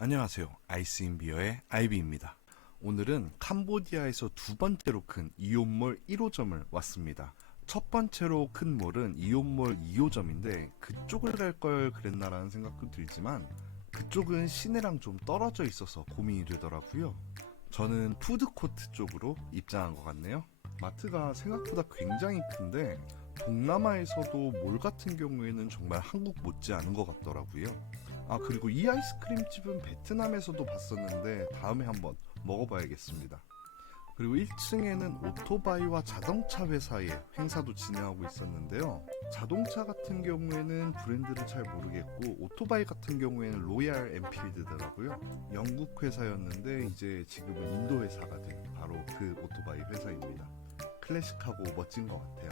안녕하세요. 아이스인비어의 아이비입니다. 오늘은 캄보디아에서 두 번째로 큰 이온몰 1호점을 왔습니다. 첫 번째로 큰 몰은 이온몰 2호점인데 그쪽을 갈 걸 그랬나라는 생각도 들지만 그쪽은 시내랑 좀 떨어져 있어서 고민이 되더라고요. 저는 푸드코트 쪽으로 입장한 것 같네요. 마트가 생각보다 굉장히 큰데 동남아에서도 몰 같은 경우에는 정말 한국 못지않은 것 같더라고요. 그리고 이 아이스크림집은 베트남에서도 봤었는데 다음에 한번 먹어봐야겠습니다. 그리고 1층에는 오토바이와 자동차 회사의 행사도 진행하고 있었는데요. 자동차 같은 경우에는 브랜드를 잘 모르겠고 오토바이 같은 경우에는 로얄 엔필드더라고요. 영국 회사였는데 이제 지금은 인도 회사가 된 바로 그 오토바이 회사입니다. 클래식하고 멋진 것 같아요.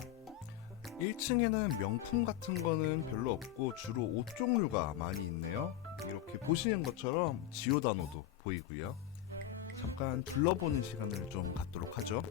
1층에는 명품 같은 거는 별로 없고 주로 옷 종류가 많이 있네요. 이렇게 보시는 것처럼 지오다노도 보이고요. 잠깐 둘러보는 시간을 좀 갖도록 하죠.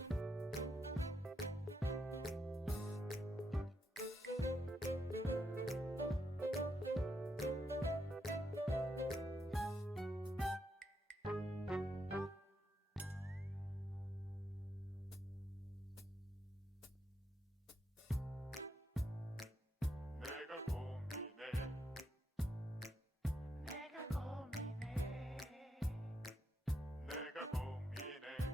내가 고민해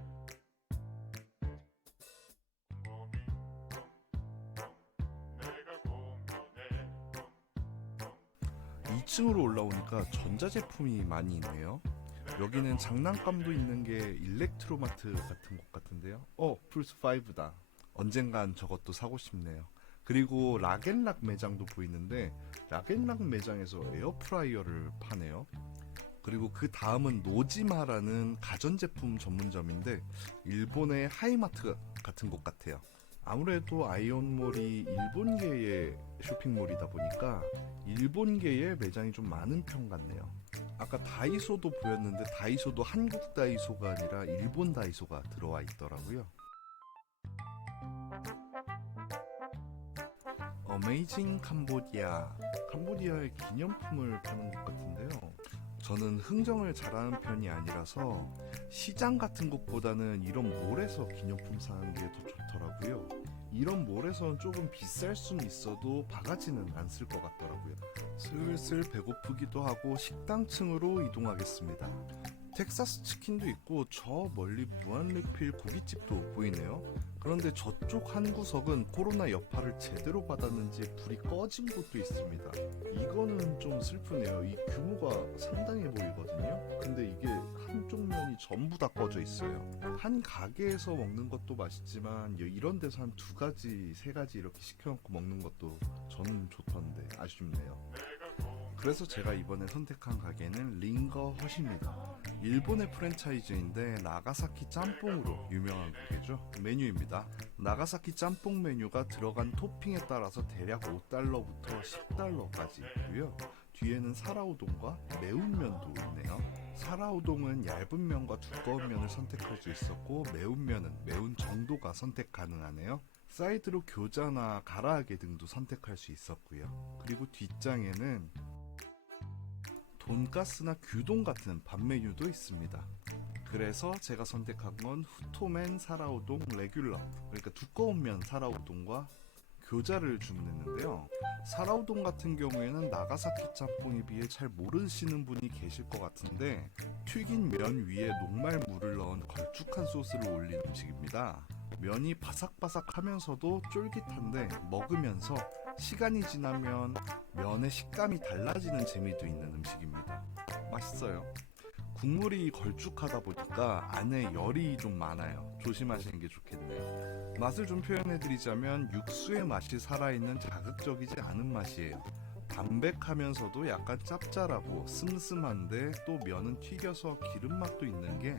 2층으로 올라오니까 전자제품이 많이 있네요. 여기는 장난감도 있는 게 일렉트로마트 같은 곳 같은데요. 플스5다. 언젠간 저것도 사고 싶네요. 그리고 락앤락 매장도 보이는데 락앤락 매장에서 에어프라이어를 파네요. 그리고 그 다음은 노지마라는 가전제품 전문점인데 일본의 하이마트 같은 곳 같아요. 아무래도 아이온몰이 일본계의 쇼핑몰이다 보니까 일본계의 매장이 좀 많은 편 같네요. 아까 다이소도 보였는데 다이소도 한국 다이소가 아니라 일본 다이소가 들어와 있더라고요. 어메이징 캄보디아. 캄보디아의 기념품을 파는 곳 같은데요. 저는 흥정을 잘하는 편이 아니라서 시장 같은 곳보다는 이런 몰에서 기념품 사는 게 더 좋더라고요. 이런 몰에서는 조금 비쌀 수는 있어도 바가지는 안 쓸 것 같더라고요. 슬슬 배고프기도 하고 식당층으로 이동하겠습니다. 텍사스 치킨도 있고 저 멀리 무한리필 고깃집도 보이네요. 그런데 저쪽 한 구석은 코로나 여파를 제대로 받았는지 불이 꺼진 곳도 있습니다. 이거는 좀 슬프네요. 이 규모가 상당해 보이거든요. 근데 이게 한쪽 면이 전부 다 꺼져 있어요. 한 가게에서 먹는 것도 맛있지만 이런 데서 한 두 가지, 세 가지 이렇게 시켜놓고 먹는 것도 저는 좋던데 아쉽네요. 그래서 제가 이번에 선택한 가게는 링거 헛입니다. 일본의 프랜차이즈인데 나가사키 짬뽕으로 유명한 가게죠. 메뉴입니다. 나가사키 짬뽕 메뉴가 들어간 토핑에 따라서 대략 5달러부터 10달러까지 있고요. 뒤에는 사라우동과 매운 면도 있네요. 사라우동은 얇은 면과 두꺼운 면을 선택할 수 있었고 매운 면은 매운 정도가 선택 가능하네요. 사이드로 교자나 가라아게 등도 선택할 수 있었고요. 그리고 뒷장에는 돈가스나 규동 같은 밥 메뉴도 있습니다. 그래서 제가 선택한 건 후토멘 사라우동 레귤러, 그러니까 두꺼운 면 사라우동과 교자를 주문했는데요. 사라우동 같은 경우에는 나가사키 짬뽕에 비해 잘 모르시는 분이 계실 것 같은데 튀긴 면 위에 녹말물을 넣은 걸쭉한 소스를 올린 음식입니다. 면이 바삭바삭하면서도 쫄깃한데 먹으면서 시간이 지나면 면의 식감이 달라지는 재미도 있는 음식입니다. 맛있어요. 국물이 걸쭉하다 보니까 안에 열이 좀 많아요. 조심하시는 게 좋겠네요. 맛을 좀 표현해드리자면 육수의 맛이 살아있는 자극적이지 않은 맛이에요. 담백하면서도 약간 짭짤하고 슴슴한데 또 면은 튀겨서 기름맛도 있는 게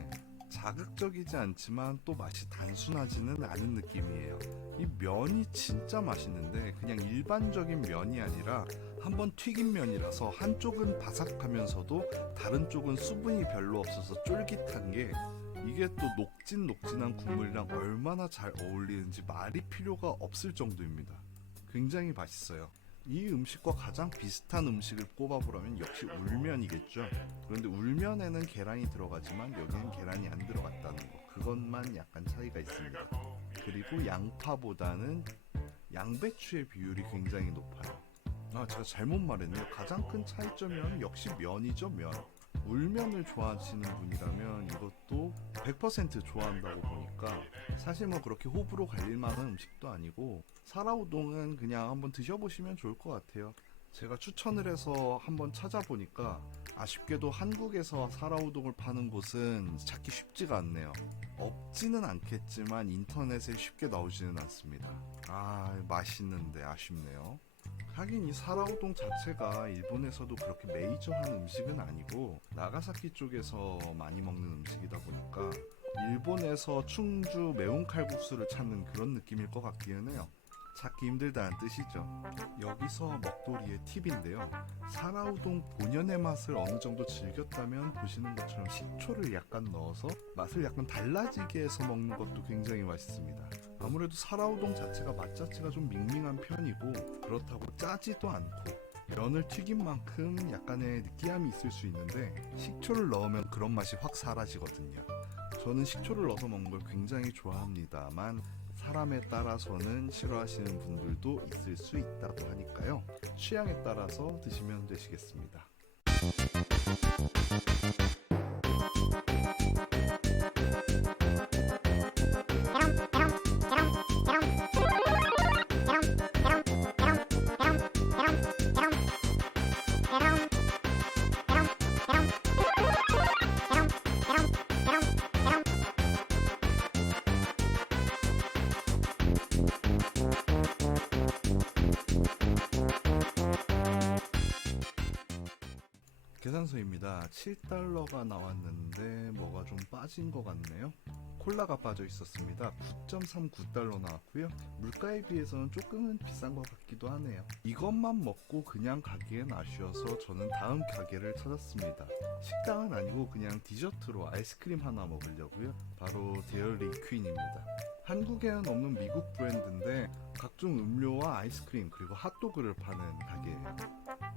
자극적이지 않지만 또 맛이 단순하지는 않은 느낌이에요. 이 면이 진짜 맛있는데 그냥 일반적인 면이 아니라 한번 튀긴 면이라서 한쪽은 바삭하면서도 다른 쪽은 수분이 별로 없어서 쫄깃한 게 이게 또 녹진녹진한 국물이랑 얼마나 잘 어울리는지 말이 필요가 없을 정도입니다. 굉장히 맛있어요. 이 음식과 가장 비슷한 음식을 꼽아보라면 역시 울면이겠죠. 그런데 울면에는 계란이 들어가지만 여기는 계란이 안 들어갔다는 거, 그것만 약간 차이가 있습니다. 그리고 양파보다는 양배추의 비율이 굉장히 높아요. 제가 잘못 말했네요. 가장 큰 차이점은 역시 면이죠, 면. 울면을 좋아하시는 분이라면 이것도 100% 좋아한다고 보니까 사실 뭐 그렇게 호불호 갈릴 만한 음식도 아니고, 사라우동은 그냥 한번 드셔보시면 좋을 것 같아요. 제가 추천을 해서 한번 찾아보니까 아쉽게도 한국에서 사라우동을 파는 곳은 찾기 쉽지가 않네요. 없지는 않겠지만 인터넷에 쉽게 나오지는 않습니다. 맛있는데 아쉽네요. 하긴 이 사라우동 자체가 일본에서도 그렇게 메이저한 음식은 아니고 나가사키 쪽에서 많이 먹는 음식이다 보니까 일본에서 충주 매운 칼국수를 찾는 그런 느낌일 것 같기는 해요. 찾기 힘들다는 뜻이죠. 여기서 먹도리의 팁인데요. 사라우동 본연의 맛을 어느 정도 즐겼다면 보시는 것처럼 식초를 약간 넣어서 맛을 약간 달라지게 해서 먹는 것도 굉장히 맛있습니다. 아무래도 사라우동 자체가 맛 자체가 좀 밍밍한 편이고 그렇다고 짜지도 않고 면을 튀긴 만큼 약간의 느끼함이 있을 수 있는데 식초를 넣으면 그런 맛이 확 사라지거든요. 저는 식초를 넣어서 먹는 걸 굉장히 좋아합니다만 사람에 따라서는 싫어하시는 분들도 있을 수 있다고 하니까요. 취향에 따라서 드시면 되시겠습니다. 계산서입니다. 7달러가 나왔는데 뭐가 좀 빠진 것 같네요. 콜라가 빠져 있었습니다. 9.39달러 나왔고요. 물가에 비해서는 조금은 비싼 것 같기도 하네요. 이것만 먹고 그냥 가기엔 아쉬워서 저는 다음 가게를 찾았습니다. 식당은 아니고 그냥 디저트로 아이스크림 하나 먹으려고요. 바로 데일리 퀸입니다. 한국에는 없는 미국 브랜드인데 각종 음료와 아이스크림 그리고 핫도그를 파는 가게예요.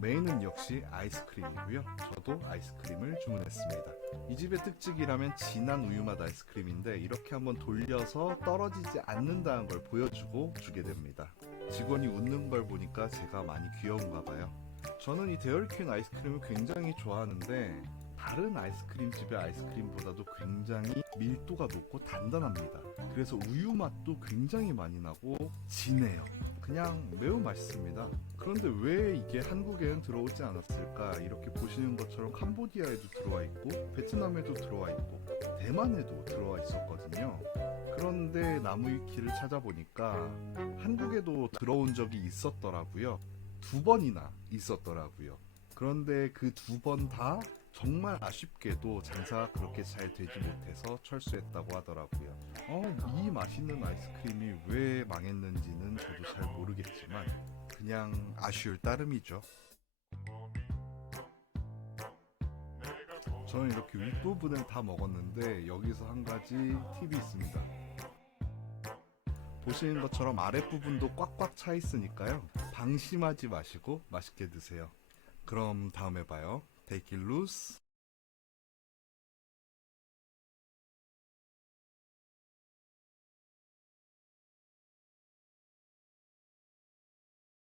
메인은 역시 아이스크림이고요. 저도 아이스크림을 주문했습니다. 이 집의 특징이라면 진한 우유맛 아이스크림인데 이렇게 한번 돌려서 떨어지지 않는다는 걸 보여주고 주게 됩니다. 직원이 웃는 걸 보니까 제가 많이 귀여운가 봐요. 저는 이 데일리퀸 아이스크림을 굉장히 좋아하는데 다른 아이스크림 집의 아이스크림보다도 굉장히 밀도가 높고 단단합니다. 그래서 우유 맛도 굉장히 많이 나고 진해요. 그냥 매우 맛있습니다. 그런데 왜 이게 한국에는 들어오지 않았을까? 이렇게 보시는 것처럼 캄보디아에도 들어와 있고 베트남에도 들어와 있고 대만에도 들어와 있었거든요. 그런데 나무위키를 찾아보니까 한국에도 들어온 적이 있었더라고요. 2번이나 있었더라고요. 그런데 그 2번 다 정말 아쉽게도 장사가 그렇게 잘 되지 못해서 철수했다고 하더라고요. 이 맛있는 아이스크림이 왜 망했는지는 저도 잘 모르겠지만 그냥 아쉬울 따름이죠. 저는 이렇게 윗부분을 다 먹었는데 여기서 한 가지 팁이 있습니다. 보시는 것처럼 아랫부분도 꽉꽉 차 있으니까요. 방심하지 마시고 맛있게 드세요. 그럼 다음에 봐요. Take it loose.